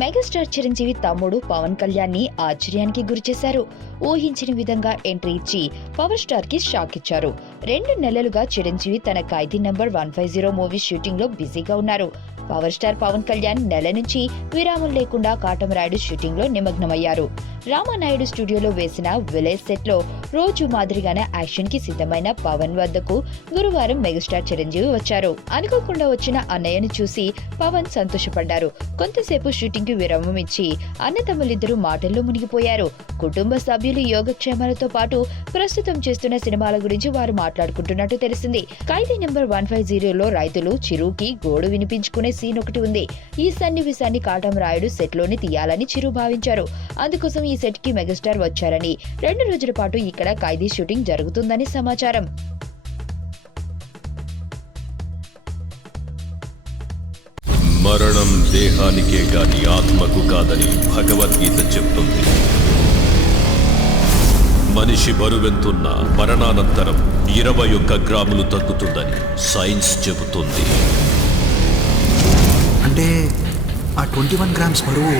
Megastar Chiranjeevi తమ్ముడు పవన్ కళ్యాణ్ ని ఆశ్చర్యానికి గురిచేశారు. ఊహించిన విధంగా ఎంట్రీ ఇచ్చి పవర్ స్టార్ కి షాక్ ఇచ్చారు. 2 నెలలుగా చిరంజీవి తన ఖైదీ నంబర్ 150 మూవీ షూటింగ్ లో బిజీగా ఉన్నారు. పవర్ స్టార్ పవన్ కళ్యాణ్ నెల నుంచి విరామం లేకుండా కాటమరాయుడు షూటింగ్ లో నిమగ్నమయ్యారు. రామానాయుడు స్టూడియోలో వేసిన విలేజ్ సెట్ లో రోజు మాదిరిగానే యాక్షన్ కి సిద్ధమైన పవన్ వద్దకు గురువారం మెగాస్టార్ చిరంజీవి వచ్చారు. అనుకోకుండా వచ్చిన అన్నయ్యను చూసి పవన్ సంతోషపడ్డారు. కొంతసేపు షూటింగ్ కి విరామం ఇచ్చి అన్నతమ్ములిద్దరూ మాటల్లో మునిగిపోయారు. కుటుంబ సభ్యులు యోగక్షేమాలతో పాటు ప్రస్తుతం చేస్తున్న సినిమాల గురించి వారు మాట్లాడుకుంటున్నట్టు తెలిసింది. ఖైదీ నెంబర్ 150లో రైతులు చిరుకి గోడు వినిపించుకునే సీన్ ఒకటి ఉంది. ఈ సన్నివేశాన్ని కాటమరాయుడు సెట్ లోని తీయాలని చిరు భావించారు. అందుకోసం ఈ సెట్ కి మెగాస్టార్ వచ్చారని 2 రోజుల పాటు ఇక్కడ ఖైదీ షూటింగ్ జరుగుతుందని సమాచారం. మరణం దేహానికే గాని ఆత్మకు కాదని భగవద్గీత చెప్తుంది. మనిషి బరువెంతున్న మరణానంతరం 21 గ్రాములు తగ్గుతుందని సైన్స్ చెబుతుంది. అంటే ఆ 21 గ్రామ్స్ బరువు